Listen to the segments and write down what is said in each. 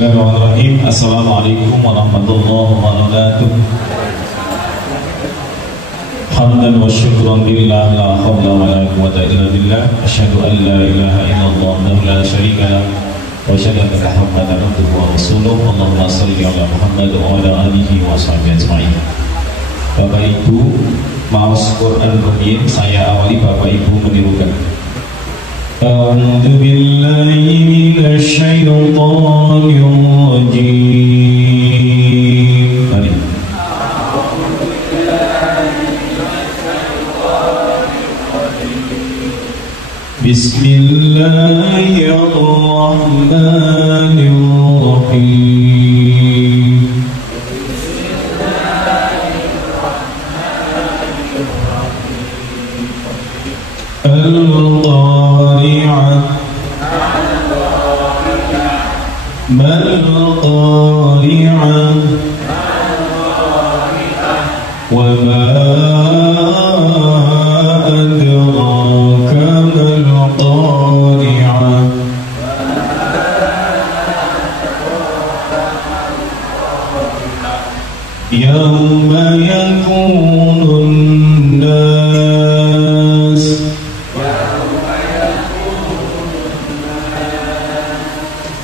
Bismillahirrahmanirrahim. Assalamualaikum warahmatullahi wabarakatuh. Hamdan wa syukran lillah, la hawla wa la quwwata illa billah. Asyhadu an la ilaha illallah wa la syarika lah. Wa asyhadu anna Muhammadan abduhu wa rasuluh. Allahumma shalli ala Muhammad wa ala alihi wa sahbihi ajma'in. Bapak Ibu, maos Quran Rukin, saya awali Bapak Ibu menirukan. A'udzu billahi minasy syaithanir rajim. Mari. Bismillahirrahmanirrahim. Al-Qari'ah. Mal-Qari'ah. Wa ma adraka mal-Qari'ah. Yawma yakunun nas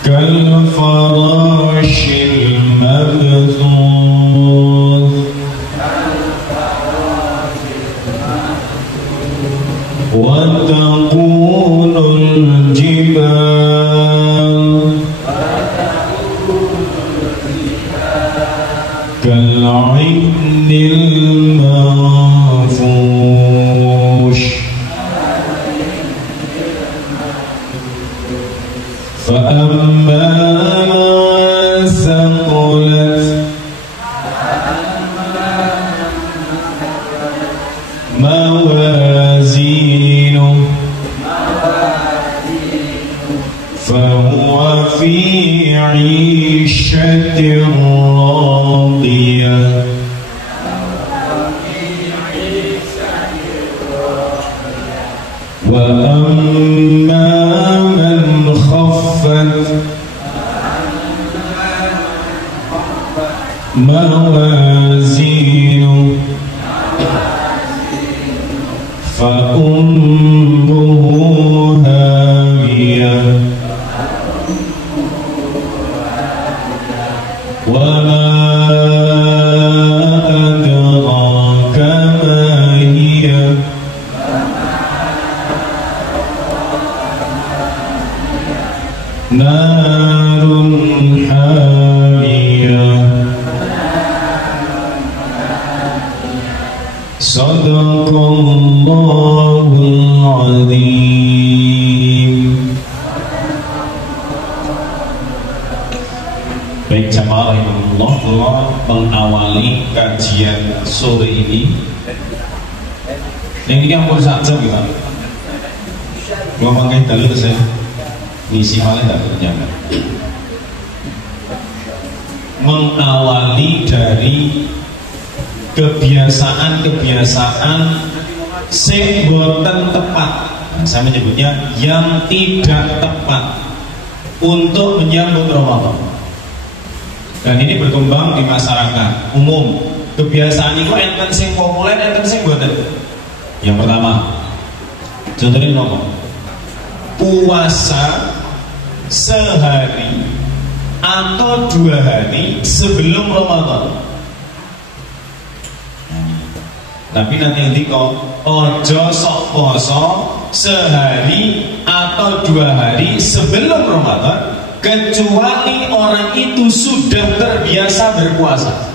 kal-farashil mabthuth wa takunul jibal kal-'ihnil manfush فأما من ثقلت موازينه فهو في عيشة راضية وأما من خفت موازينه فأمه هاوية وما أدراك ما هي نار حامية صدق الله العظيم. Baik jamaah rahimahullah, mengawali kajian sore ini. Yang ini ampun saja kita. Gua pakai dalil saya. Misi malah tidak berjalan. Mengawali dari kebiasaan-kebiasaan sing boten tepat, saya menyebutnya yang tidak tepat untuk menyambut Ramadan. Dan ini berkembang di masyarakat umum. Kebiasaan itu enten sing populer, enten sing boten. Yang pertama, contohnya apa? Puasa sehari atau 2 hari sebelum Ramadan. Tapi nanti kok ojo sok poso sehari atau 2 hari sebelum Ramadan, kecuali orang itu sudah terbiasa berpuasa.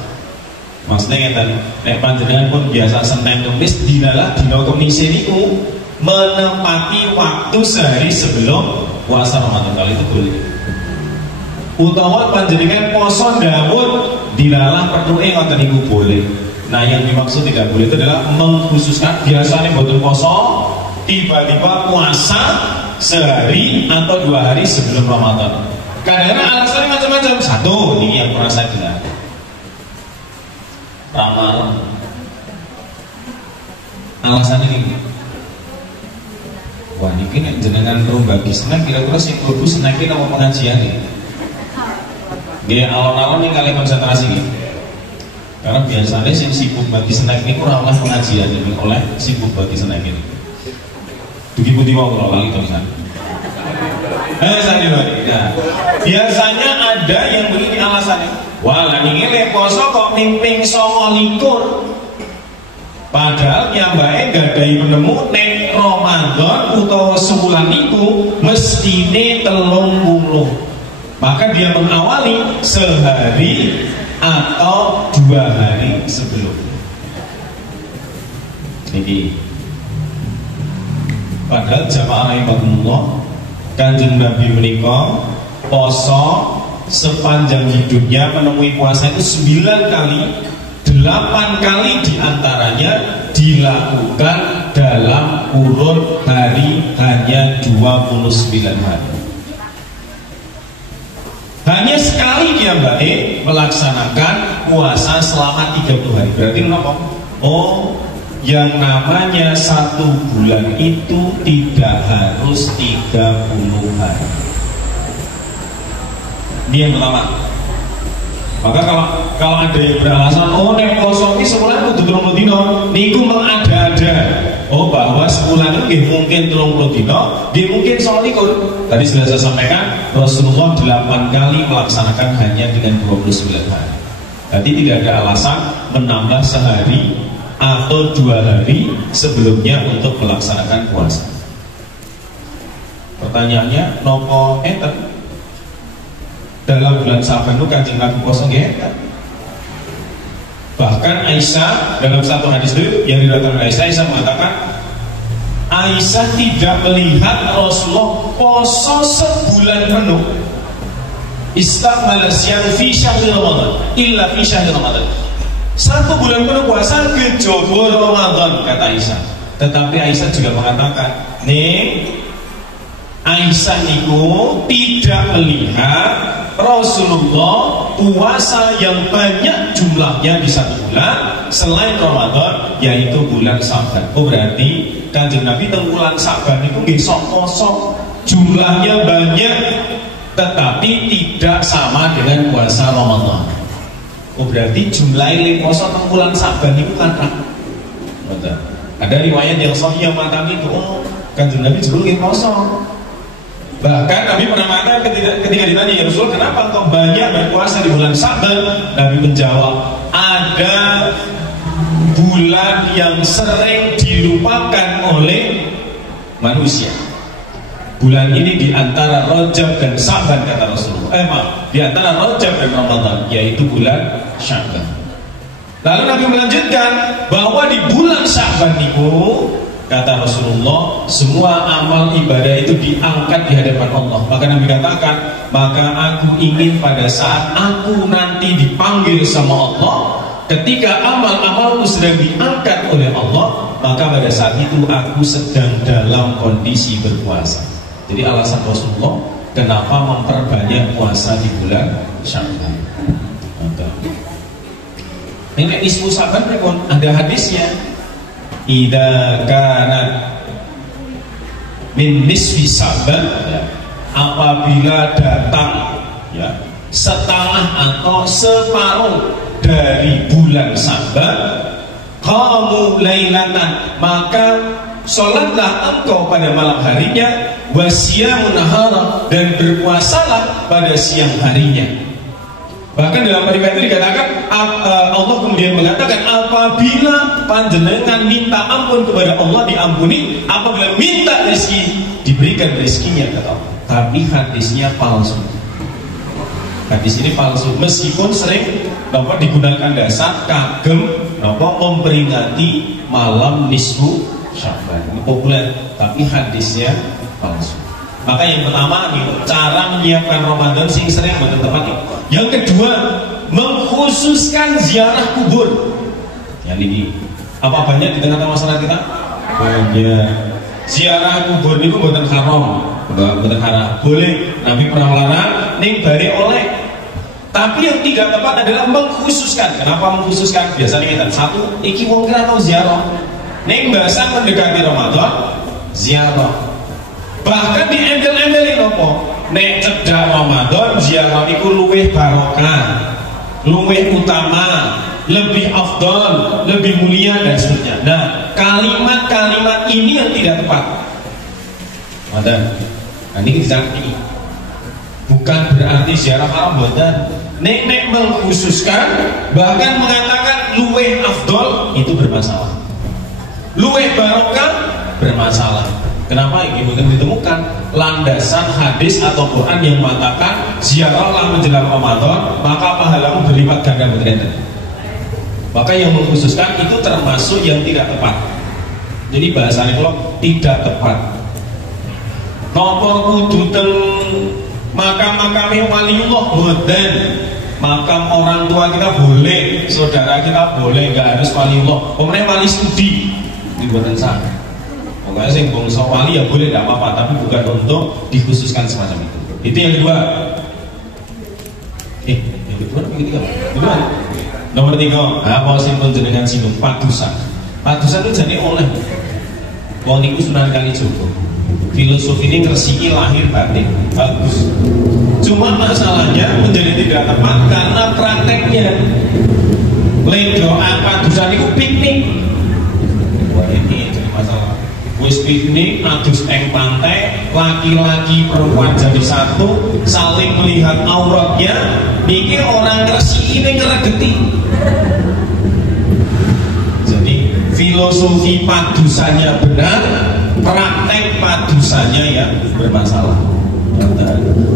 Maksudnya tadi, panjenengan pun biasa Senin Kamis, dilalah dina Kamis niku menempati waktu sehari sebelum puasa Ramadan, kali itu boleh. Utawa panjenengan poso dawuh dilalah penuhe ngoten niku boleh. Nah, yang dimaksud tidak boleh itu adalah mengkhususkan biasanya boten poso, tiba-tiba puasa sehari atau 2 hari sebelum Ramadan. Kadang-kadang alasannya macam-macam. Satu, ini yang pernah saya dengar, ramalan. Alasannya ini, wah ini jenengan perlu bagi senang, kira-kira sing mlebu senang iki nama pengajian nih. Nggih alon-alon yang kali konsentrasi gitu. Karena biasanya sing sibuk bagi snack ini kurang oleh pengajian ini oleh sibuk bagi snack ini. Dugi putih mau kalau lagi tulisan. Nah, biasanya ada yang begini alasannya. Wah, ini poso kok pimping 29. Padahal nyambae gadai penemu nek Ramadan utawa sebulan itu mestine 30. Maka dia mengawali sehari atau 2 hari sebelumnya. Jadi padahal jamaah rahimahumullah, Kanjeng Nabi menika poso sepanjang hidupnya menemui puasa itu 9 kali, 8 kali diantaranya dilakukan dalam kurun hari hanya 29 hari. Hanya sekali dia melaksanakan puasa selama 30 hari. Berarti kenapa? Oh, yang namanya 1 bulan itu tidak harus 30 hari. Ini yang pertama. Maka kalau ada yang beralasan, oh nek poso iki sebulan kudu 30 dina, niku mengada-ada. Oh bahwa sebulan itu mungkin 30 dina, mungkin 29. Tadi sudah saya sampaikan, Rasulullah 8 kali melaksanakan hanya dengan 29 hari. Jadi tidak ada alasan menambah sehari atau 2 hari sebelumnya untuk melaksanakan puasa. Pertanyaannya, nopo enten? Dalam bulan Sa'ban itu Kanjeng Nabi puasa nggih. Bahkan Aisyah dalam satu hadis itu yang diriwayatkan oleh Aisyah mengatakan Aisyah tidak melihat Rasulullah puasa sebulan penuh. Istiqmal siyam fi syahr Ramadan illa fi syahr Ramadan. 1 bulan penuh puasa kejaba Ramadan kata Aisyah. Tetapi Aisyah juga mengatakan, nih Aisyah niku tidak melihat Rasulullah puasa yang banyak jumlahnya di 1 bulan selain Ramadan, yaitu bulan Sa'ban. Oh berarti Kanjeng Nabi teng bulan Sa'ban itu nggih sok-sok jumlahnya banyak, tetapi tidak sama dengan puasa Ramadan. Oh berarti jumlahnya puasa teng bulan Sa'ban itu kan ada riwayat yang sahih yang mengatakan itu, oh Kanjeng Nabi jero nggih puasa. Bahkan Nabi pernah mengatakan ketika ditanya, ya Rasul, kenapa engkau banyak berpuasa di bulan Sa'ban? Nabi menjawab, ada bulan yang sering dilupakan oleh manusia. Bulan ini di antara Rajab dan Sa'ban kata Rasulullah. Di antara Rajab dan Ramadan, yaitu bulan Sya'ban. Lalu Nabi melanjutkan bahwa di bulan Sya'ban itu kata Rasulullah, semua amal ibadah itu diangkat di hadapan Allah. Maka Nabi katakan, maka aku ingin pada saat aku nanti dipanggil sama Allah, ketika amal-amalku sedang diangkat oleh Allah, maka pada saat itu aku sedang dalam kondisi berpuasa. Jadi alasan Rasulullah kenapa memperbanyak puasa di bulan Sya'ban. Ini ismu Sya'ban ada hadisnya. Idza kanat min nisfi Sa'ban, apabila datang ya setengah atau separuh dari bulan Sa'ban, qamu lailatan, maka sholatlah engkau pada malam harinya, wasiyamun nahara, dan berpuasalah pada siang harinya. Bahkan dalam riwayat itu dikatakan, Allah kemudian mengatakan, apabila panjenengan minta ampun kepada Allah diampuni, apabila minta rezeki diberikan rezekinya kata Allah. Tapi hadisnya palsu. Hadis ini palsu, meskipun sering digunakan dasar kagem memperingati malam nisfu Sya'ban, populer, tapi hadisnya palsu. Maka yang pertama cara menyiapkan Ramadan sing sering teman-teman. Yang kedua, mengkhususkan ziarah kubur. Yang ini apa banyak di tengah-tengah masyarakat kita? Banyak. Ziarah kubur itu bukan haram, bukan haram. Boleh, Nabi pernah melarang, ning bare oleh. Tapi yang tidak tepat adalah mengkhususkan. Kenapa mengkhususkan? Biasanya kita satu, iki wong kira tau ziarah. Ning bahasa mendekati Ramadan, ziarah. Bahkan diembel-embelin apa? nek cedak Ramadan ziarah iku luwih barokah, luwih utama, lebih afdal, lebih mulia dan seterusnya. Nah, kalimat-kalimat ini yang tidak tepat. Ada. Nah, ini dizaki. Bukan berarti ziarah haram boten. Nek mengkhususkan bahkan mengatakan luwih afdal itu bermasalah. Luwih barokah bermasalah. Kenapa? Ini bukan ditemukan landasan hadis atau Quran yang mengatakan ziarahlah menjelang Ramadan maka pahalamu berlipat ganda betul. Maka yang mengkhususkan itu termasuk yang tidak tepat. Jadi bahasanya kalau tidak tepat. Nopo kudu teng makam-makame waliullah boten. Makam orang tua kita boleh, saudara kita boleh, nggak harus waliullah. Pemenang wali studi di boten sah. Pokoknya sing bangsa wali ya boleh, nggak apa-apa, tapi bukan untuk dikhususkan semacam itu. Itu yang kedua. Yang kedua begitu kan? Kedua. Nomor 3, apa sing panjenengan sinung padusan. Padusan itu jadi oleh. Wong niku Sunan Kalijaga. Filosofi ini tersiki lahir batin bagus. Cuma masalahnya menjadi tidak tepat karena prakteknya. Ledoan padusan itu piknik. Wah ini jadi masalah. Wis piknik, adus eng pantai, laki-laki perempuan jadi satu, saling melihat auratnya. Niki orang Gresik ini ngeregeti. Jadi filosofi padusannya benar, praktek padusannya yang bermasalah.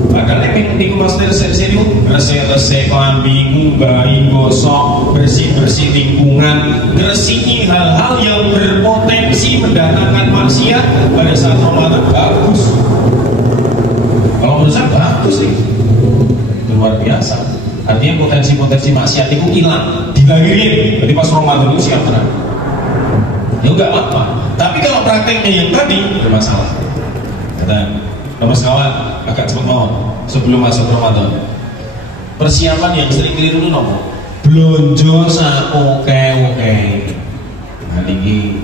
Padahal yang niku mas resik klambi, ngunggahi, gosok, bersih-bersih lingkungan, ngresiki hal-hal yang berpotensi mendatangkan maksiat pada saat Ramadan bagus. Kalau menurut saya bagus sih, luar biasa. Artinya potensi-potensi maksiat itu hilang, dilahirin. Berarti pas Ramadan itu siap tenang. Ya enggak apa-apa. Tapi kalau prakteknya yang tadi bermasalah. Kata nomor sekawan agak cepat mau sebelum masuk Ramadan. Persiapan yang sering keliru itu nopo? Blonjo oke. Nah niki.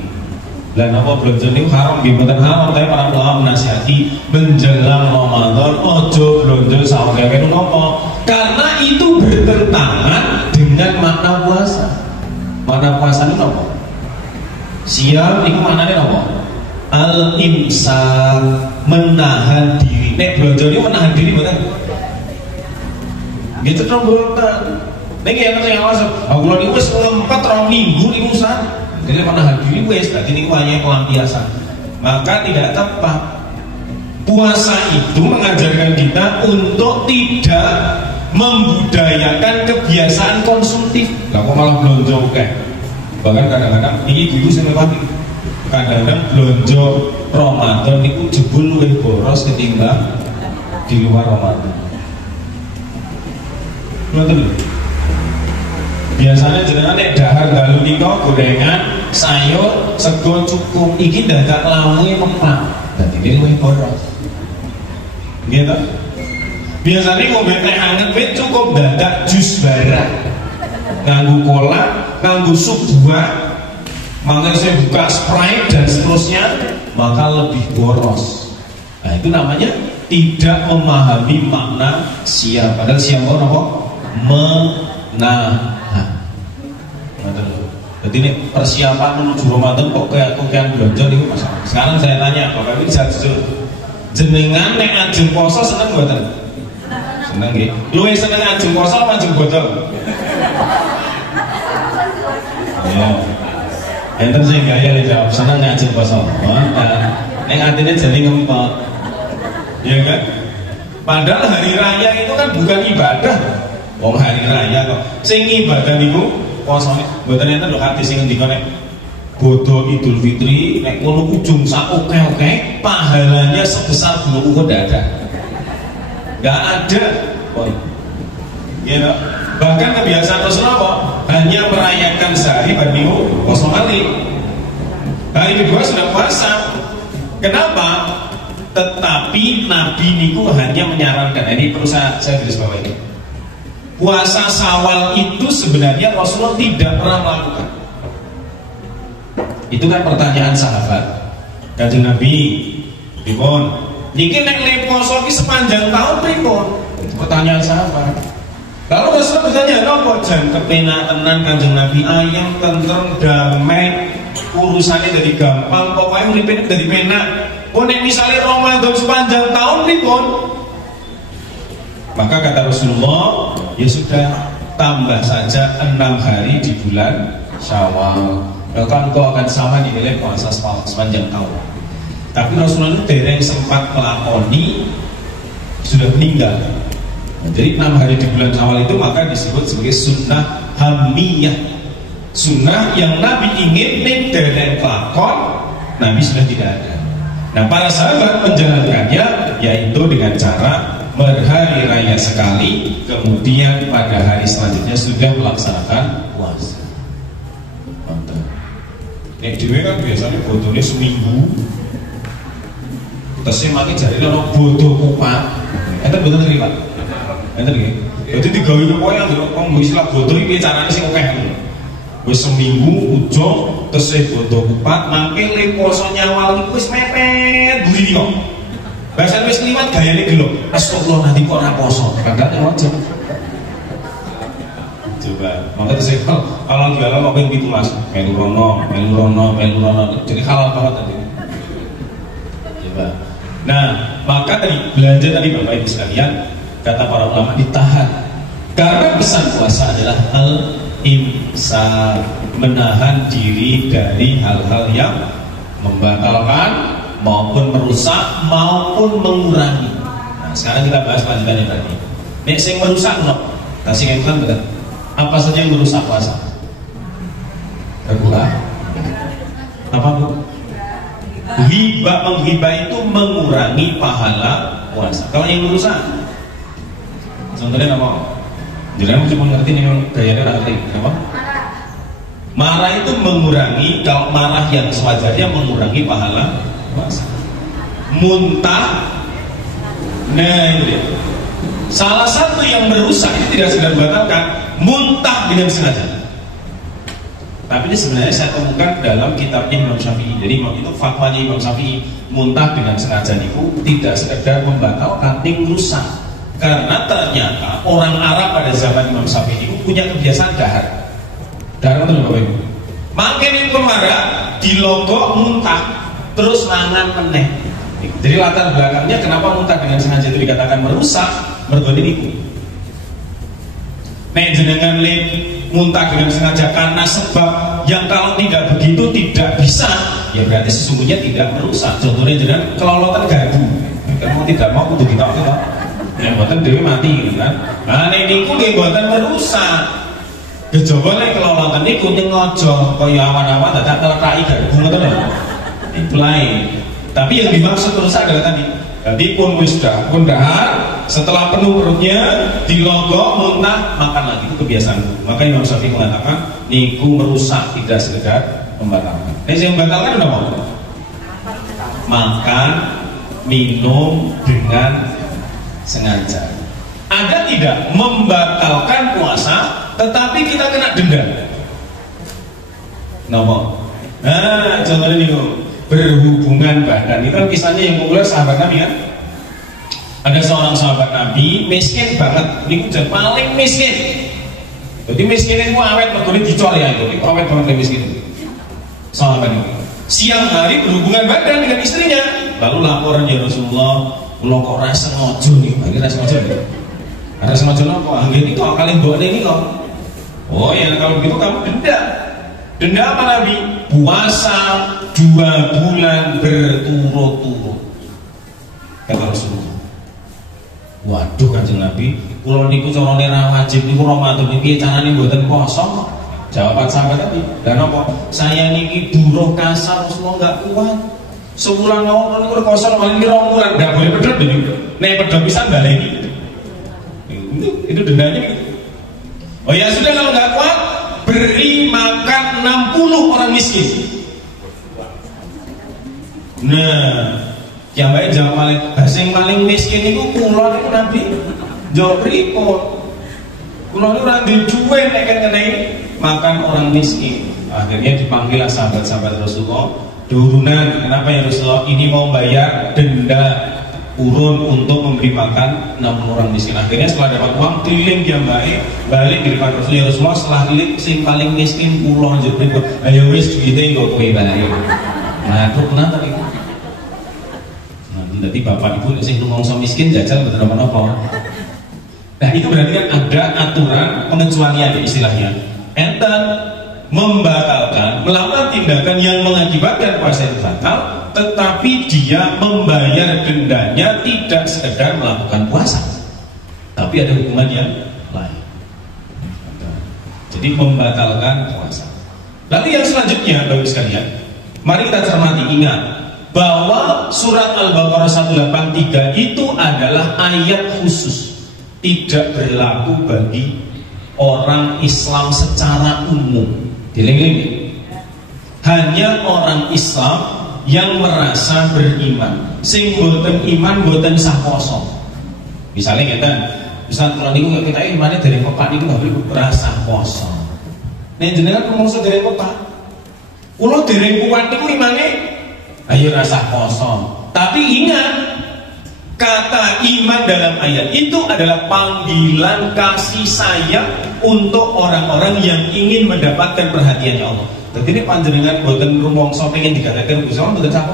Lah napa blonjo niku haram nggih mboten haram, tapi para ulama menasihati menjelang Ramadan ojo blonjo oke niku nopo? Karena itu bertentangan dengan makna puasa. Makna puasa itu nopo? Siam itu maknanya nopo? Al-imsak, menahan diri. Nek blonjo ini menahan diri betul? Gitu dong bukan. Nek yang awas, aku ini wes ngempet 2 minggu nih usah. Jadi menahan diri wes, berarti ini hanya pelampiasan. Maka tidak tepat. Puasa itu mengajarkan kita untuk tidak membudayakan kebiasaan konsumtif. Lah kok malah blonjo kayak? Bahkan kadang-kadang ini ibu saya pahami. Kadang-kadang belanja Ramadan itu jebul luwih boros ketimbang di luar Ramadan. Betul. Biasanya jenengan nek dahar dalu nika gorengan, sayur, sego cukup. Iki dadak lamunge memang. Dadi iki luwih boros. Gitu. Biasanya ngombe teh anget wis cukup dadak jus barang. Nganggo cola, nganggo sup buah. Makanya saya buka Sprite dan seterusnya, maka lebih boros. Nah itu namanya tidak memahami makna siap. Padahal siap apa? Menahan. Jadi ini persiapan menuju Ramadan kok kayak belanja itu masalah. Sekarang saya tanya, Bapak ini bisa jujur, jenengan nek ajeng poso seneng mboten? Seneng nggih. Luwih seneng ajeng poso apa ajeng bodol? Ya. Enten sing gaya dijawab seneng ngaji poso. Nek atine jadi ngempet. Ya kan? Padahal hari raya itu kan bukan ibadah. Wong hari raya kok. Sing ibadah niku posone. Mboten enten lho hadis sing ngendika nek bodho Idul Fitri nek ngono ujung sak oke-oke pahalanya sebesar gunung Uhud ndak ada. Enggak ada. Ya, bahkan kebiasaan Rasulullah kok hanya merayakan sehari berminggu kosong kali. Hari kedua sudah puasa. Kenapa? Tetapi Nabi niku hanya menyarankan. Ini perlu saya tulis bawah ini. Puasa Syawal itu sebenarnya Rasulullah tidak pernah melakukan. Itu kan pertanyaan sahabat. Kanjeng Nabi, dipun Niki nek le poso ki sepanjang tahun pripun? Pertanyaan sahabat. Lalu Rasulullah bertanya, "Napa jan kepenak tenan Kanjeng Nabi ayam tentrem damai urusannya jadi gampang pokoknya uripe jadi penak. Oh nek misalnya Ramadan sepanjang tahun pripun?" Maka kata Rasulullah, ya sudah tambah saja 6 hari di bulan Syawal. Maka engkau akan sama nilai puasa sepanjang tahun. Tapi Rasulullah itu dereng sempat melakoni sudah meninggal. Nah, jadi 6 hari di bulan Syawal itu maka disebut sebagai sunnah hamiyah. Sunnah yang Nabi ingin ning dereng lakon, Nabi sudah tidak ada. Nah para sahabat menjalankannya yaitu dengan cara berhari raya sekali, kemudian pada hari selanjutnya sudah melaksanakan puasa. Nek dhewe kan biasanya botolnya seminggu. Tesih mati jare ono bodo kupat. Enten bener iki, Pak? Enten nggih. Dadi digawe koyo wong istilah bodo iki carane sing akeh. Wis seminggu ujung tesih bodo kupat, mangke le poso Nyawal iku wis mepet buri kok. Bahasa wis liwat gayane gelo. Astagfirullah nanti kok ora poso. Padahal aja. Coba, maka tesih kalau jualan mau pengen gitu Mas. Melu rono. Jadi halal banget tadi. Coba. Nah, maka tadi belanja tadi Bapak Ibu sekalian, kata para ulama ditahan. Karena pesan puasa adalah al-imsak, menahan diri dari hal-hal yang membatalkan maupun merusak maupun mengurangi. Nah, sekarang kita bahas lanjutannya tadi. Nek sing merusak no, kasih kan betul. Apa saja yang merusak puasa? Kedua, apa Bu? Menghibah itu mengurangi pahala puasa. Kalau yang merusak, contohnya apa? Jadi aku cuma ngerti nih gayanya ngerti, apa? Marah itu mengurangi, kalau marah yang sewajarnya mengurangi pahala puasa. Muntah, nah itu dia. Salah satu yang merusak ini tidak sedang membatalkan, muntah dengan sengaja. Tapi ini sebenarnya saya temukan dalam kitabnya Imam Syafi'i. Jadi itu fatwanya Imam Syafi'i, muntah dengan sengaja itu tidak sekedar membatalkan, tapi rusak. Karena ternyata orang Arab pada zaman Imam Syafi'i itu punya kebiasaan dahar. Dahar itu Bapak Ibu. Makin itu marah, dilogok muntah, terus mangan meneh. Jadi latar belakangnya kenapa muntah dengan sengaja itu dikatakan merusak, mergone niku. Nek jenengan muntah dengan sengaja karena sebab yang kalau tidak begitu tidak bisa, ya berarti sesungguhnya tidak merusak. Contohnya jenengan kelolotan garbu, kalau tidak mau untuk ditolak, yang buatan dewi mati, kan? Nah ini ku yang buatan merusak. Kecoba nek kelolotan niku ngojo, kaya awan-awan tidak terkai garbu, betul? Itu lain. Tapi yang dimaksud merusak adalah tadi. Jadi pun dahar, setelah penuh perutnya, dilogok, muntah, makan lagi. Itu kebiasaan. Maka Imam Syafi'i mengatakan, niku merusak, tidak sekedar membatalkan. Nah, yang membatalkan udah mau? Makan, minum dengan sengaja. Ada tidak membatalkan puasa, tetapi kita kena denda? Nomor. Nah, contohnya niku. Berhubungan badan itu kan kisahnya yang populer sahabat Nabi kan. Ada seorang sahabat Nabi miskin banget, ini udah paling miskin. Jadi miskin itu awet mergone dicol ya itu, awet banget miskin. Sahabat ini siang hari berhubungan badan dengan istrinya, lalu laporan ya Rasulullah, kula kok ra sengaja nih, bagi ra sengaja. Ada sengaja apa? Anggene kok kalian mbokne ini kok. Oh ya kalau begitu kamu denda. Denda apa Nabi? Puasa 2 bulan berturut-turut. Kata Rasulullah. Waduh Kanjeng Nabi, kula niku carane ra wajib niku Ramadan niki carane mboten poso. Jawaban sahabat tadi. Dan apa? Saya niki buruh kasar Rasulullah enggak kuat. Sebulan ngono niku poso malah 2 bulan enggak boleh pedhot niku. Nek pedhot pisan baleni. Itu dendanya. Oh ya sudah kalau enggak kuat beri makan 60 orang miskin. Nah, yang baik jangan paling miskin itu kula niku Nabi jawab pripun. Kula niku ora duwe nek kene makan orang miskin. Akhirnya dipanggillah sahabat-sahabat Rasulullah. Turunan, kenapa ya Rasulullah? Ini mau bayar denda. urun untuk memberi makan 60 orang miskin. Akhirnya setelah dapat uang keliling dia balik di depan Rasulullah. Setelah keliling sing paling miskin pulau jebret, ayo wis duite kok kowe balik. Nah, kok kenapa iku? Nah, berarti bapak ibu sing rumangsa miskin jajal mboten apa-apa. Nah, itu berarti kan ada aturan pengecualian istilahnya. Enten membatalkan, melakukan tindakan yang mengakibatkan puasa itu batal, tetapi dia membayar dendanya tidak sekedar melakukan puasa, tapi ada hukuman yang lain. Jadi membatalkan puasa. Lalu yang selanjutnya, Bapak sekalian, mari kita cermati, ingat bahwa surat Al-Baqarah 183 itu adalah ayat khusus, tidak berlaku bagi orang Islam secara umum. Diling-ling. Hanya orang Islam yang merasa beriman, sing boten iman boten sah poso. Misalnya kita, misal kalau niku kita imane dari pepak niku rasa poso. Nek jenengan rumangsa dari pepak, kula dereng kuat niku imane ayo rasa poso. Tapi ingat, kata iman dalam ayat itu adalah panggilan kasih sayang untuk orang-orang yang ingin mendapatkan perhatiannya Allah. Jadi ini panjenengan boten rumangsa pengen dikatakan Gusti Allah boten sapa.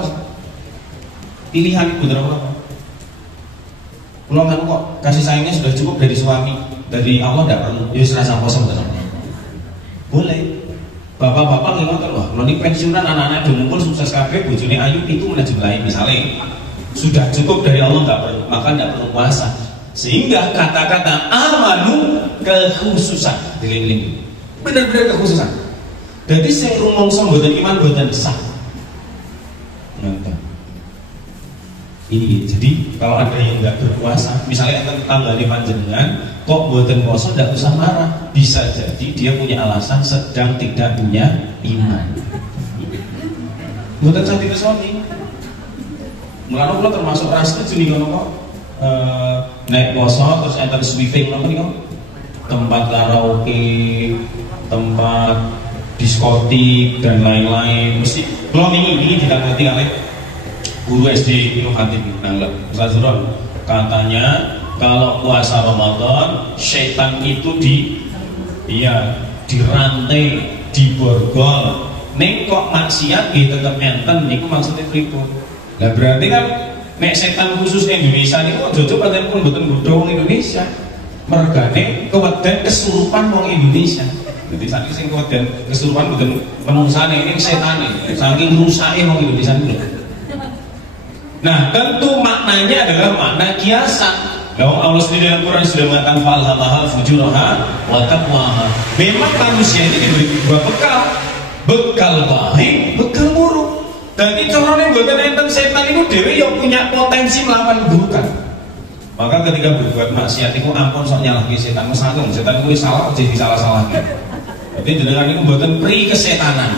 Pilihan ibu apa? Kula kan kok kasih sayangnya sudah cukup dari suami, dari Allah tidak perlu. Ya wis rasa poso betul. Boleh. Bapak-bapak ngoten loh, kalau ini pensiunan anak-anak do ngumpul sukses kabeh bojone ayu itu menjumlahi misalnya sudah cukup dari Allah nggak perlu, maka nggak perlu puasa. Sehingga kata-kata amanu kekhususan, diling-ling, benar-benar kekhususan. Jadi saya rumangsa mboten iman mboten sah. Ini jadi kalau ada yang nggak berpuasa, misalnya tetangga di panjenengan kok mboten puasa, nggak usah marah. Bisa jadi dia punya alasan sedang tidak punya iman. Mboten sah diresoni. Mulane kula termasuk ras setuju nih kok naik poso terus enten sweeping napa niku? Tempat karaoke, tempat diskotik dan lain-lain. Mesti kula ini ditanggapi oleh guru SD inovatif nanggap Ustaz Zuron. Katanya kalau puasa Ramadan setan itu dirantai, diborgol. Nek kok maksiat gitu tetep enten niku maksudnya pripun? Lah berarti kan nek setan khusus Indonesia niku jojo pancen pun mboten nggodha wong Indonesia. Mergane keweden kesurupan wong Indonesia. Jadi saking sing keweden kesurupan mboten menungsane ning setane, saking rusake wong Indonesia niku. Nah, tentu maknanya adalah makna kiasan. Allah sendiri dalam Quran sudah mengatakan falhamaha fujuraha wa taqwaha. Memang manusia ini diberi dua bekal baik, bekal buruk. Jadi caranya mboten enten setan itu dhewe yang punya potensi melakukan keburukan. Maka ketika berbuat maksiat itu ampun sok nyalahke setan, mesakung setan kuwi salah jadi salah-salahke. Jadi jenengan niku mboten pri kesetanan.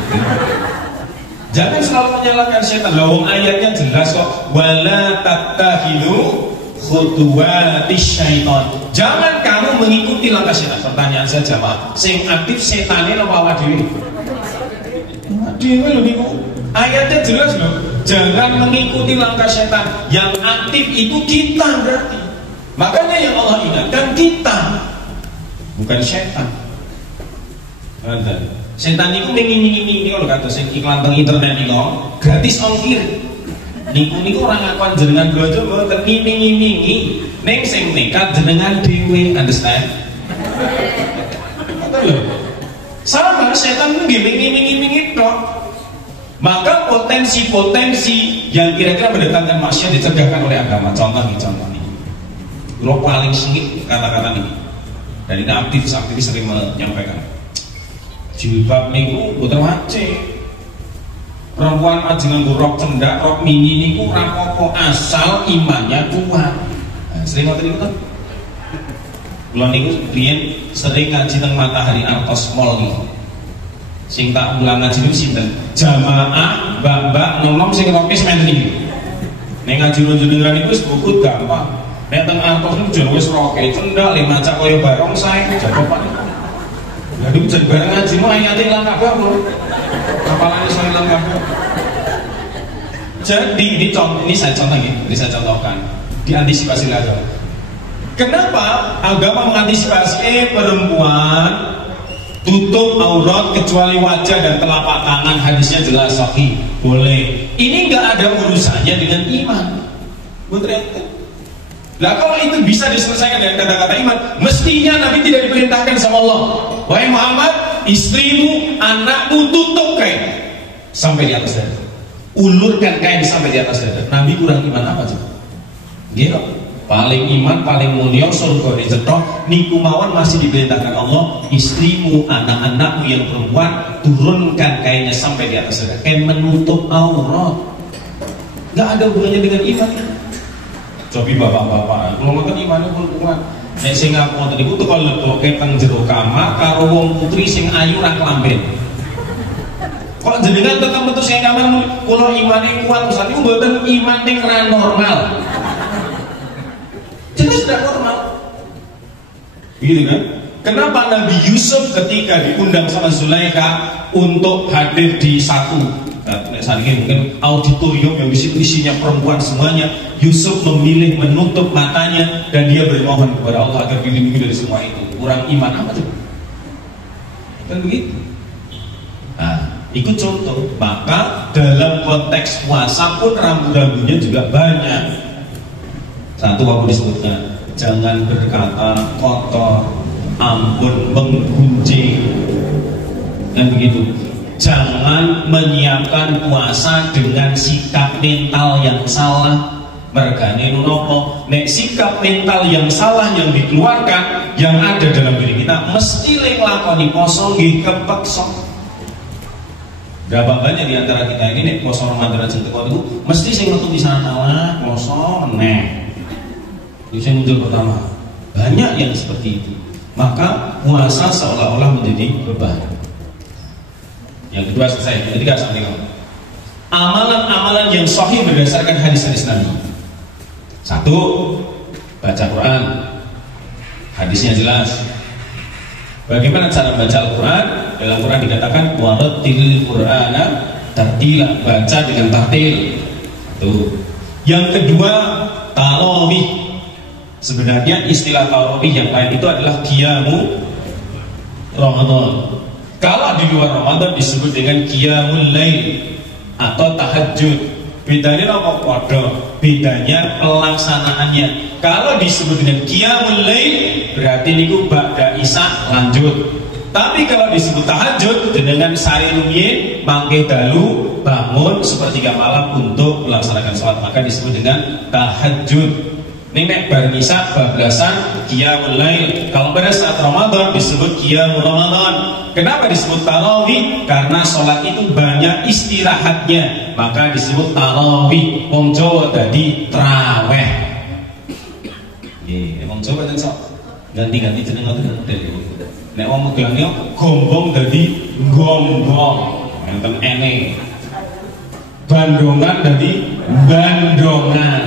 Jangan selalu menyalahkan setan. Lah wong ayatnya jelas kok, wala tattahilu khutuwatis syaitan. Jangan kamu mengikuti langkah setan. Pertanyaan saya jawab, sing aktif setane apa awak dhewe? Dhewe lho niku. Ayatnya jelas loh, jangan mengikuti langkah setan. Yang aktif itu kita berarti. Makanya yang Allah ingatkan kita, bukan setan. Setan itu mengingingi ini kalau kata sing iklan teng internet ini gratis ongkir. Niku orang ngakuan jenengan blojo mboten ngiming-imingi. Ning sing nekat jenengan dhewe, understand? Betul lho. Sama setan itu ngiming-imingi tok. Maka potensi-potensi yang kira-kira mendatangkan maksiat dicegahkan oleh agama. Contoh nih. Lo paling sengit kata-kata ini. Dan ini aktivis sering menyampaikan. Jilbab niku boten wajib. Perempuan aja nganggo rok cendak, rok mini niku ora apa-apa asal imannya kuat. Nah, sering ngoten niku to. Kula niku riyen sering ngaji teng Matahari Artos Mall niku. Sing tak ulang ngaji niku sinten? Jamaah mbak-mbak nom-nom sing rokis men iki. Nek ngaji jenengan niku wis bukut gampang. Nek teng Artos niku jan wis roke cendak le maca kaya barong sae jagoan. Lah niku jan bareng ngaji mu ayate ilang kabeh lho. Kapalane iso ilang kabeh. Jadi ini saya contohkan. diantisipasi agama. Kenapa agama mengantisipasi perempuan tutup aurat kecuali wajah dan telapak tangan? Hadisnya jelas sahih, boleh. Ini nggak ada urusannya dengan iman. Betul. Lah kalau itu bisa diselesaikan dengan kata-kata iman, mestinya Nabi tidak diperintahkan sama Allah, wahai Muhammad, istrimu, anakmu tutup kain sampai di atas dada, ulurkan kain sampai di atas dada. Nabi kurang iman apa sih? Gitu. Paling iman, paling mulia, surga dicetok. Niku mawon masih diperintahkan Allah, istrimu, anak-anakmu yang perempuan, turunkan kainnya sampai di atas dada. Kain menutup aurat. Gak ada hubungannya dengan iman. Cobi bapak-bapak, kalau makan imannya pun kuat. Nek sing ngaku tadi ku kalau leboke teng jero kamar karo wong putri sing ayu ra klamben. Kok jenengan tetep metu sing kamar kula imane kuat, Ustaz niku mboten iman ning ra normal. Jelas tidak normal. Gitu kan? Kenapa Nabi Yusuf ketika diundang sama Zulaikha untuk hadir di satu saat ini mungkin auditorium yang isinya perempuan semuanya, Yusuf memilih menutup matanya dan dia bermohon kepada Allah agar dilindungi dari semua itu. Kurang iman apa tuh? Kan begitu. Nah, ikut contoh. Maka dalam konteks puasa pun rambu-rambunya juga banyak. Satu aku disebutkan, jangan berkata kotor, ampun, menggunjing, dan begitu. Jangan menyiapkan puasa dengan sikap mental yang salah. Mergane nopo, nek sikap mental yang salah yang dikeluarkan, yang ada dalam diri kita, mesti nglakoni poso nggih kepeksa. Berapa banyak di antara kita ini nek poso Ramadan sing teko itu mesti sing metu pisan Allah poso meneh. Itu yang muncul pertama. Banyak yang seperti itu. Maka puasa seolah-olah menjadi beban. Yang kedua selesai. Yang ketiga sampai kamu. Amalan-amalan yang sahih berdasarkan hadis-hadis Nabi. Satu, baca Quran. Hadisnya jelas. Bagaimana cara baca Al-Quran? Dalam Quran dikatakan warattilil Qur'ana tartila, baca dengan tartil. Tuh. Yang kedua, tarawih. Sebenarnya istilah tarawih yang lain itu adalah qiyamu Ramadan. Kalau di luar Ramadan disebut dengan qiyamul lail atau tahajud. Bedanya apa? Waduh, bedanya pelaksanaannya. Kalau disebut dengan qiyamul lail berarti niku ba'da isya lanjut. Tapi kalau disebut tahajud dengan sari rumiyin mangke dalu bangun sepertiga malam untuk melaksanakan sholat, maka disebut dengan tahajud. Nek bar isya bablasan qiyamul lail. Kalau pada saat Ramadan disebut qiyamul Ramadan. Kenapa disebut tarawih? Karena sholat itu banyak istirahatnya, maka disebut tarawih. Wong Jawa tadi traweh. Nggih, wong Jawa ten sok ganti-ganti jeneng ngoten. Nek wong Megalangnya gombong dadi gombong. Enten ene. Bandongan dadi bandongan.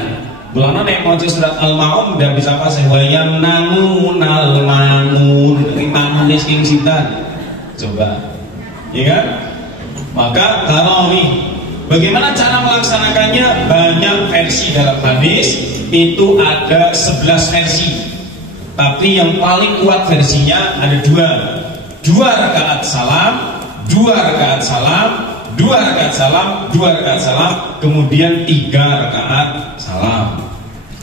Belana nek maca surat Al-Maun udah bisa pas wayam nangunal manun iki manunis king sinten. Coba. Ya kan? Maka tarawih. Bagaimana cara melaksanakannya? Banyak versi dalam hadis, itu ada 11 versi. Tapi yang paling kuat versinya ada 2 rakaat salam, 2 rakaat salam, 2 rakaat salam, 2 rakaat salam, kemudian 3 rakaat salam.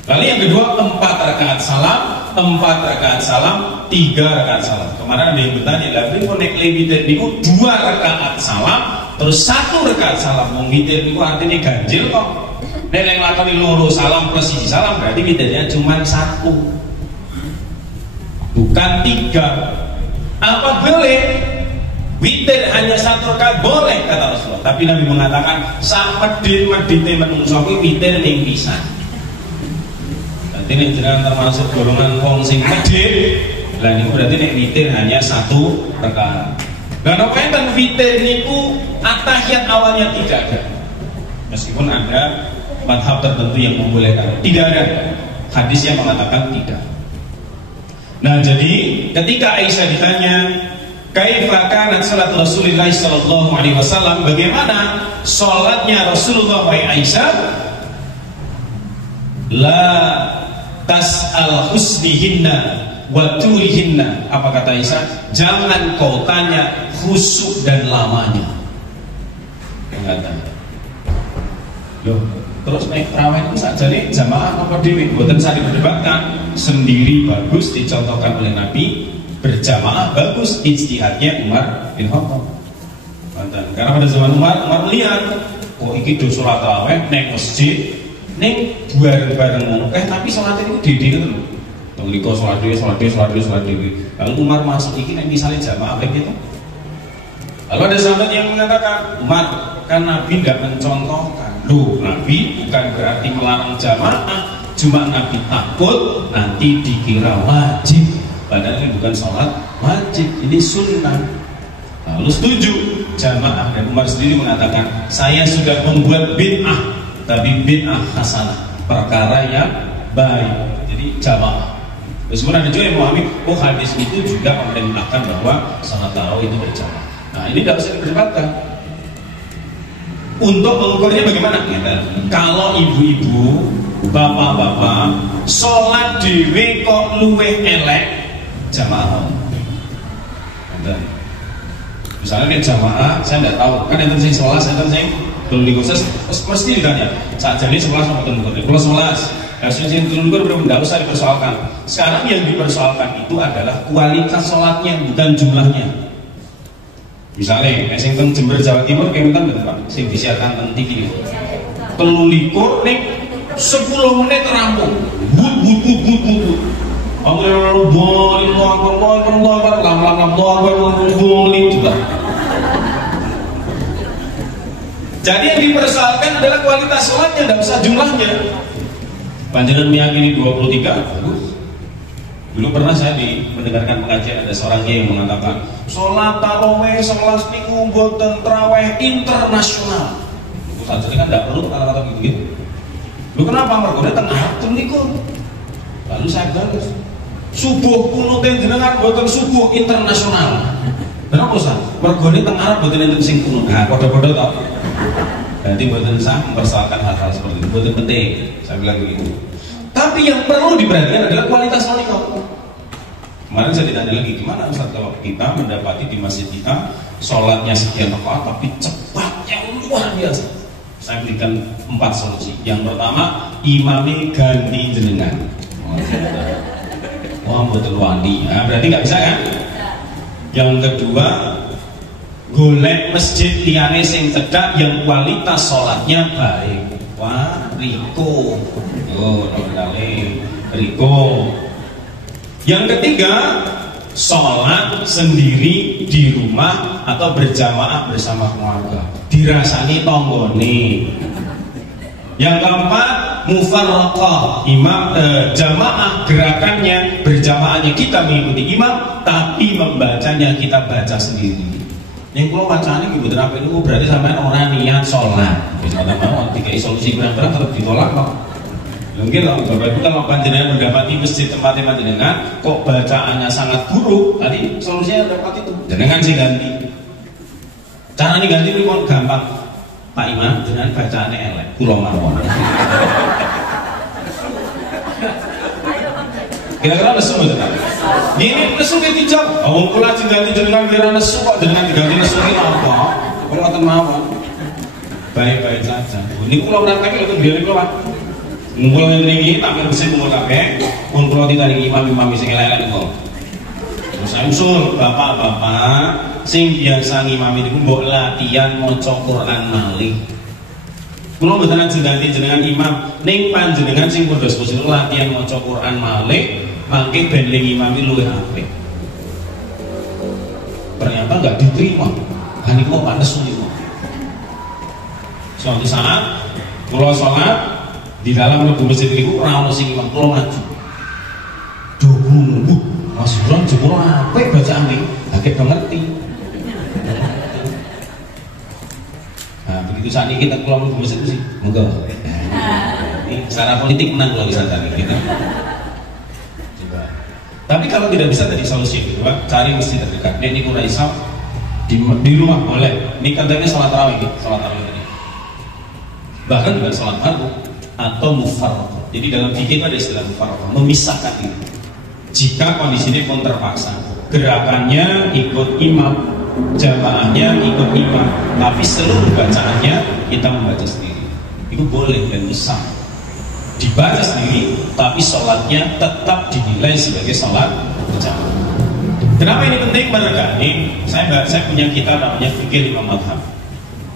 Lalu yang kedua 4 rakaat salam, 4 rakaat salam, 3 rakaat salam. Kemarin ada yang bertanya, lah pripun nek witir niku 2 rakaat salam, terus 1 rakaat salam. Wong witir niku artinya ganjil kok. Nek yang lakoni loro salam plus 1 salam berarti witirnya cuma 1. Bukan 3. Apa boleh? Witir hanya 1 rakaat boleh kata Rasulullah. Tapi Nabi mengatakan samedit-medite menungso kuwi witir ning pisan. Berarti nek jenengan termasuk golongan wong sing medit, lah niku berarti nek witir hanya 1 rakaat. Lah napa enten witir niku atahiyat awalnya tidak ada. Meskipun ada mazhab tertentu yang membolehkan. Tidak ada hadis yang mengatakan tidak. Nah, jadi ketika Aisyah ditanya kaifa kanat salat Rasulullah sallallahu alaihi wasallam, bagaimana salatnya Rasulullah wa Aisyah? la tas'al husnihinna wa tulihinna. Apa kata Isa? Jangan kau tanya khusyuk dan lamanya. Mengatakan, loh, terus naik terawih itu saja nih jamaah apa dewi? Buatan saya diperdebatkan. Sendiri bagus dicontohkan oleh Nabi, berjamaah bagus ijtihadnya Umar bin Khattab. Karena pada zaman Umar melihat, oh iki do sholat tarawih neng masjid, neng bareng-bareng tapi sholat itu didi itu loh. Tunggu sholat dewi. Lalu Umar masuk iki neng misalnya jamaah begitu. Lalu ada sahabat yang mengatakan, Umar, kan Nabi nggak mencontohkan. Loh, Nabi bukan berarti melarang jamaah, cuma Nabi takut nanti dikira wajib. Padahal ini bukan sholat wajib, ini sunnah. Lalu setuju jamaah, dan Umar sendiri mengatakan, saya sudah membuat bid'ah, tapi bid'ah hasanah, perkara yang baik. Jadi jamaah. Terus kemudian ada juga yang memahami, oh hadis itu juga memerintahkan bahwa salat tarawih itu berjamaah. Nah ini tidak usah diperdebatkan. Untuk mengukurnya bagaimana? Kalau ibu-ibu, bapak-bapak, sholat dewe kok luweh elek, jamaah. Misalnya nih jamaah, saya tidak tahu, kan yang terusing 11, saya terusing belum dikhusus, mesti ditanya saat jadi 11 sama betul-betul, kalau 11 yang terusing belum belum tidak usah dipersoalkan. Sekarang yang dipersoalkan itu adalah kualitas sholatnya, bukan jumlahnya. Misalnya, yang teng Jember Jawa Timur, kayak minta betul Pak, yang disiarkan teng TV telulikur nih 10 menit rampung, jadi yang dipersoalkan adalah kualitas sholatnya, tidak usah jumlahnya. Panjenengan meyakini 23 bagus. Dulu pernah saya mendengarkan pengajian, ada seorang yang mengatakan sholat taraweh 11 niku mboten taraweh internasional. Itu saja kan tidak perlu kata-kata gitu-gitu. Lu kenapa? Mergo teng Arab tuh niku. Lalu saya balas, subuh kunutin jenengan boten subuh internasional. Kenapa usah? Mergo teng Arab boten enten sing kunut. Nah, padha-padha to. Berarti boten sah mempersoalkan hal-hal seperti itu. Boten penting. Saya bilang begitu. Tapi yang perlu diperhatikan adalah kualitas sholat. Kemarin saya ditanya lagi, gimana Ustaz kalau kita mendapati di masjid kita sholatnya sekian rakaat tapi cepat yang luar biasa? Saya berikan 4 solusi. Yang pertama, imamnya ganti jenengan. Wah, betul wani. Nah, berarti nggak bisa kan? Yang kedua, golek masjid liyane sing cedhak yang kualitas sholatnya baik. Wah, Riko. Oh, Riko. Yang ketiga, sholat sendiri di rumah atau berjamaah bersama keluarga, dirasani tonggone. Yang keempat, mufarraqah, jamaah gerakannya, berjamaahnya kita mengikuti imam, tapi membacanya kita baca sendiri. Yang kalau bacanya ibu apa ini berarti sampai orang niat sholat. Misalnya mau tiga solusi berang-berang tetap ditolak kok. Mungkin Bapak Ibu kalau panjenengan mendapati masjid tempatnya panjenengan kok bacaannya sangat buruk, tadi solusinya dapat itu. Jenengan sih ganti. Caranya ganti itu gampang. Pak Imam, jenengan bacaannya elek, kula mawon. Kira-kira nesu betul kan? Ini nesu dia dijawab. Awang kula ganti jenengan kira nesu kok jenengan diganti nesu ini apa? Kalau ngoten mawon. Baik-baik saja. Ini kula praktek lho biar kula. Ngumpul ngene tapi mesti ngumpul kabeh. Mun kula ditarik imam-imam sing elek kok. Terus saya usul bapak-bapak sing biasa ngimami niku mbok latihan maca Quran malih. Kula mboten ajeng ganti jenengan imam, ning panjenengan sing padha sepuh latihan maca Quran malih, mangke ben ning imami luwih apik. Ternyata enggak diterima. Lah niku kok nesu niku. Suatu saat kula salat di dalam mlebu masjid niku ora ono sing imam, kula maju. Duh, Mas Bron jebul apik bacaane, agek ngerti. Nah, begitu saat ini kita keluar dari masjid sih, monggo. Ini secara politik menang kalau bisa tadi kita. Coba. Tapi kalau tidak bisa tadi solusi yang kedua, cari masjid terdekat. Ini kurang isap di rumah boleh. Ini katanya sholat tarawih tadi. Bahkan bukan sholat fardu atau mufarraqah. Jadi dalam fikih itu ada istilah mufaroqah, memisahkan diri. Jika kondisinya pun terpaksa, gerakannya ikut imam, jamaahnya ikut imam, tapi seluruh bacaannya kita membaca sendiri, itu boleh dan bisa dibaca sendiri, tapi sholatnya tetap dinilai sebagai sholat berjamaah. Kenapa ini penting? Meregani, saya punya kitab namanya Fikih 5 Madhab.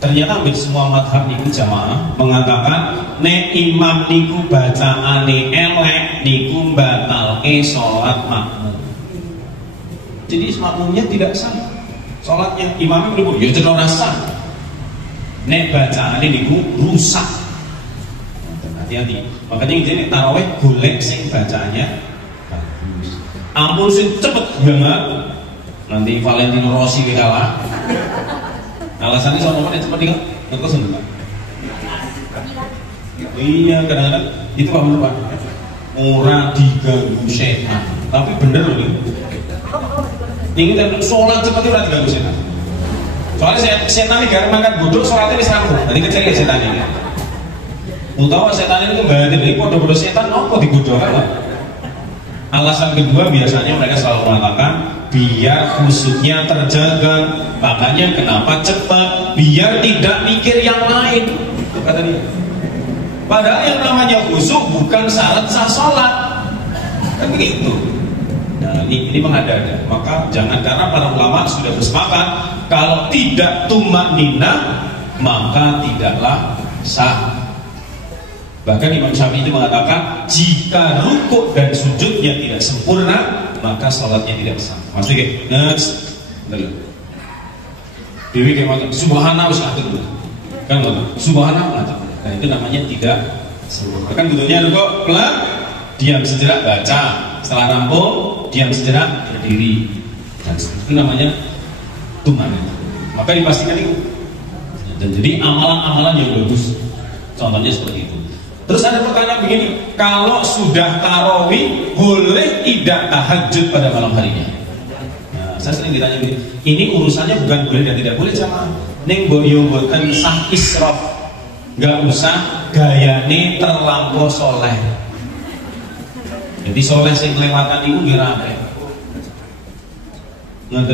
Ternyata hampir semua madhab niku jamaah mengatakan nek imam niku bacaane elek niku batalke sholat makmum. Jadi makmumnya tidak sah, sholatnya imamnya niku ya jelas sah. Nek bacaane niku rusak. Hati-hati. Makanya ini tarawih golek sing bacaannya bagus. Ampun sing cepet banget. Nanti Valentino Rossi kalah. Alasannya soal apa cepet nih kan? Sebentar. Iya, kadang-kadang itu Pak Nur Pak. Murah diganggu setan. Tapi bener loh nih. Ini sholat cepet itu diganggu setan. Soalnya setan ini gara makan bodoh, sholatnya bisa rampung. Nanti kecil ya setan ini. Utawa setan ini kembali dari bodoh-bodoh setan, apa digodohkan lah. Alasan kedua biasanya mereka selalu mengatakan biar khusyuknya terjaga, makanya kenapa cepat, biar tidak mikir yang lain. Itu kata dia. Padahal yang namanya khusyuk bukan syarat sah sholat, kan begitu. Nah ini mengada-ada. Maka jangan, karena para ulama sudah bersepakat kalau tidak tumak nina maka tidaklah sah. Bahkan Imam Syafi'i itu mengatakan jika rukuk dan sujudnya tidak sempurna maka sholatnya tidak sah. Maksudnya kayak next, Dewi kayak mana? Subhanallah dulu, kan Subhanallah. Nah itu namanya tidak sempurna. Kan butuhnya rukuk pelan, diam sejenak baca, setelah rampung diam sejenak berdiri. Dan itu namanya tuman. Maka dipastikan itu. Dan jadi amalan-amalan yang bagus. Contohnya seperti itu. Terus ada pertanyaan begini, kalau sudah tarawih boleh tidak tahajud pada malam harinya? Nah, saya sering ditanya begini, ini urusannya bukan boleh dan tidak boleh jamaah. Ning boyo boten sah israf, nggak usah gayane terlampau soleh. Jadi soleh sing kelewatan itu ngira apa? Ngerti?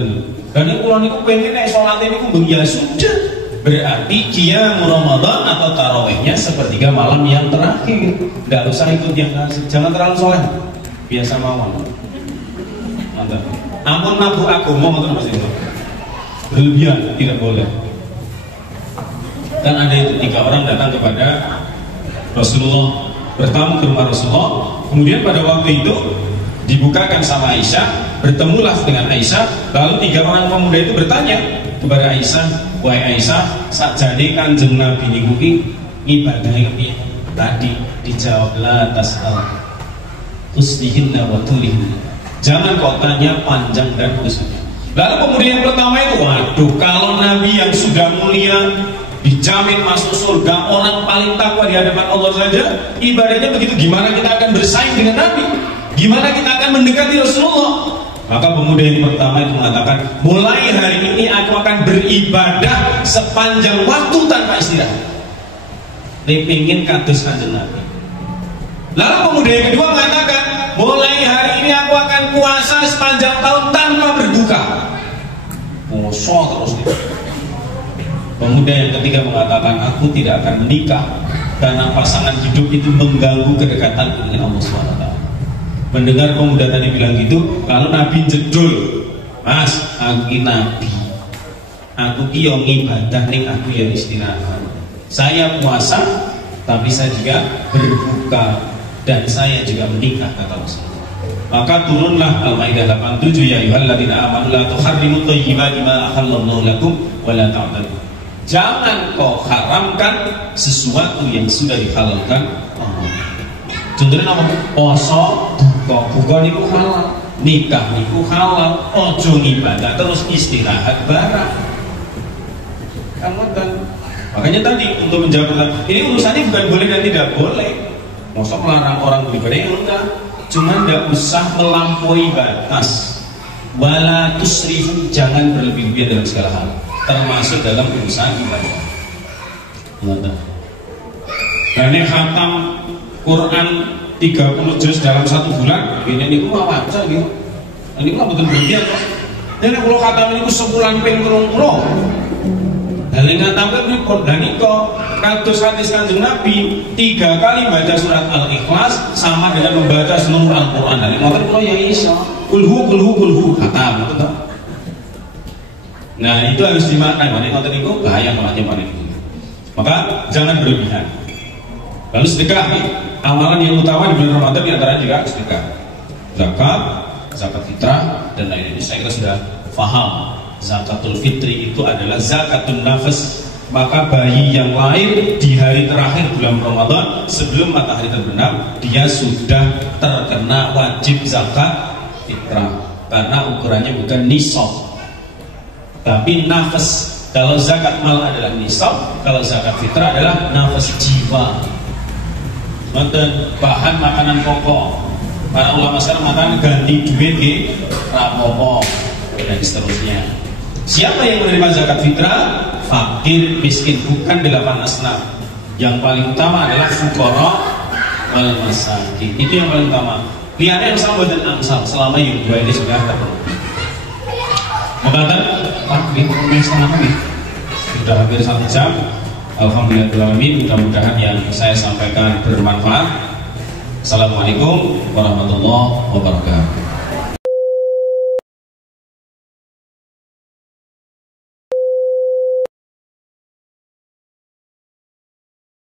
Karena kalau niku pengen nek sholat ini ya sudah. Berarti qiyam Ramadan atau tarawihnya sepertiga malam yang terakhir. Tidak usah ikut yang kasih. Jangan terlalu soleh. Biasa mawon. Mantap. Ampun nabur agama itu masih itu. Berlebihan tidak boleh. Kan ada itu 3 orang datang kepada Rasulullah, bertamu ke rumah Rasulullah. Kemudian pada waktu itu dibukakan sama Aisyah, bertemulah dengan Aisyah. Lalu 3 orang pemuda itu bertanya kepada Aisyah, wahai Aisyah, sakjane Kanjeng Nabi niku ki ibadahe kepiye? Tadi dijawab la tasal husnihinna wa tulihinna. Jangan kau tanya panjang dan khususnya. Lalu kemudian pertama itu, waduh, kalau Nabi yang sudah mulia dijamin masuk surga, orang paling takwa di hadapan Allah saja ibadahnya begitu, gimana kita akan bersaing dengan Nabi? Gimana kita akan mendekati Rasulullah? Maka pemuda yang pertama itu mengatakan, mulai hari ini aku akan beribadah sepanjang waktu tanpa istirahat. Dia ingin kados Kanjeng Nabi. Lalu pemuda yang kedua mengatakan, mulai hari ini aku akan puasa sepanjang tahun tanpa berbuka. Puasa terus nih. Pemuda yang ketiga mengatakan, aku tidak akan menikah karena pasangan hidup itu mengganggu kedekatan dengan Allah SWT. Mendengar pemuda tadi bilang gitu, lalu Nabi jedul, Mas, aku Nabi, aku yang ibadah ning aku yang istirahat. Saya puasa, tapi saya juga berbuka dan saya juga menikah, kata Rasulullah. Maka turunlah Al-Maidah 87, ya ayyuhalladzina amanu la tuharrimu thayyibati ma ahallallahu lakum wa la ta'tadu. Jangan kau haramkan sesuatu yang sudah dihalalkan Allah. Contohnya apa? Puasa, buka niku halal, nikah niku halal, ojo ibadah terus istirahat barang. Kamu kan? Makanya tadi untuk menjawab pertanyaan, ini urusannya bukan boleh dan tidak boleh. Masa melarang orang beribadah? Enggak. Cuma tidak usah melampaui batas. Wala tusrifu, jangan berlebih-lebihan dalam segala hal, termasuk dalam urusan ibadah. Karena khatam Quran 30 juz dalam 1 bulan ini ku maca gitu. Ini ku betul berlebihan kok. Dan kalau kata ini ku sebulan ping 30. Dan ingat tampil pripun dan iko kados hadis Kanjeng Nabi 3 kali baca surat Al-Ikhlas sama dengan membaca seluruh Al-Quran. Dan ngoten kula ya iso. Kulhu kata betul. Nah itu harus dimakan. Ini ngoten niku bahaya malah paling. Maka jangan berlebihan. Lalu sedekah nih, amalan yang utama di bulan Ramadan diantara juga sedekah, zakat fitrah dan lain-lain. Saya kira sudah paham. Zakatul fitri itu adalah zakatun nafas. Maka bayi yang lahir di hari terakhir bulan Ramadan sebelum matahari terbenam, dia sudah terkena wajib zakat fitrah karena ukurannya bukan nisab tapi nafas. Kalau zakat mal adalah nisab, kalau zakat fitrah adalah nafas jiwa. Nonton bahan makanan pokok. Para ulama sekarang mengatakan ganti duit ke rapopo dan seterusnya. Siapa yang menerima zakat fitrah? Fakir, miskin, bukan 8 asnaf. Yang paling utama adalah fuqara wal masakin. Itu yang paling utama. Lihatnya amsal dan amsal selama yang dua ini sudah terpenuhi. Mengatakan Pak, ini setengah menit. Sudah hampir 1 jam. Alhamdulillahirrahmanirrahim. Mudah-mudahan yang saya sampaikan bermanfaat. Assalamualaikum warahmatullahi wabarakatuh.